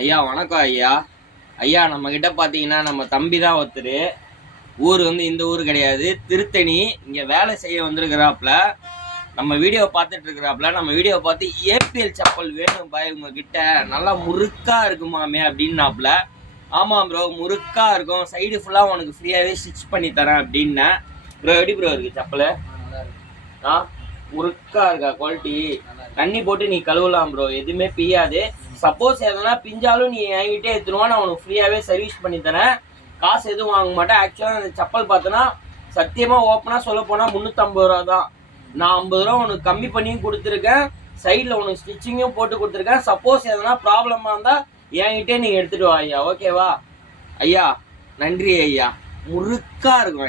ஐயா வணக்கம் ஐயா. ஐயா நம்ம கிட்ட பார்த்தீங்கன்னா நம்ம தம்பி தான் ஒருத்தர். ஊர் வந்து இந்த ஊர் கிடையாது, திருத்தணி. இங்கே வேலை செய்ய வந்திருக்கிறாப்புல. நம்ம வீடியோ பார்த்துட்டு இருக்கிறாப்புல. நம்ம வீடியோ பார்த்து ஏபிஎல் செப்பல் வேணும் பாய் உங்ககிட்ட, நல்லா முறுக்கா இருக்குமாமே அப்படின்னாப்புல. ஆமாம் ப்ரோ, முறுக்கா இருக்கும், சைடு ஃபுல்லாக உனக்கு ஃப்ரீயாகவே ஸ்டிச் பண்ணி தரேன் அப்படின்னேன். ப்ரோ எப்படி ப்ரோ இருக்கு செப்பல்? முறுக்கா இருக்கா குவாலிட்டி? தண்ணி போட்டு நீ கழுவலாம் ப்ரோ, எதுவுமே பிய்யாது. சப்போஸ் எதனா பிஞ்சாலும் நீ என்கிட்டே எடுத்துருவா, நான் உனக்கு ஃப்ரீயாகவே சர்வீஸ் பண்ணி தரேன். காசு எதுவும் வாங்க மாட்டேன். ஆக்சுவலாக அந்த செப்பல் பார்த்தோன்னா சத்தியமாக ஓப்பனாக சொல்ல போனால் 350 ரூபா தான். நான் 50 ரூபா உனக்கு கம்மி பண்ணியும் கொடுத்துருக்கேன், சைடில் உனக்கு ஸ்டிச்சிங்கும் போட்டு கொடுத்துருக்கேன். சப்போஸ் எதனா ப்ராப்ளமாக இருந்தால் என்கிட்டே நீங்கள் எடுத்துகிட்டு வா ஐயா, ஓகேவா ஐயா? நன்றி ஐயா, முறுக்கா இருக்கும் ஐயா.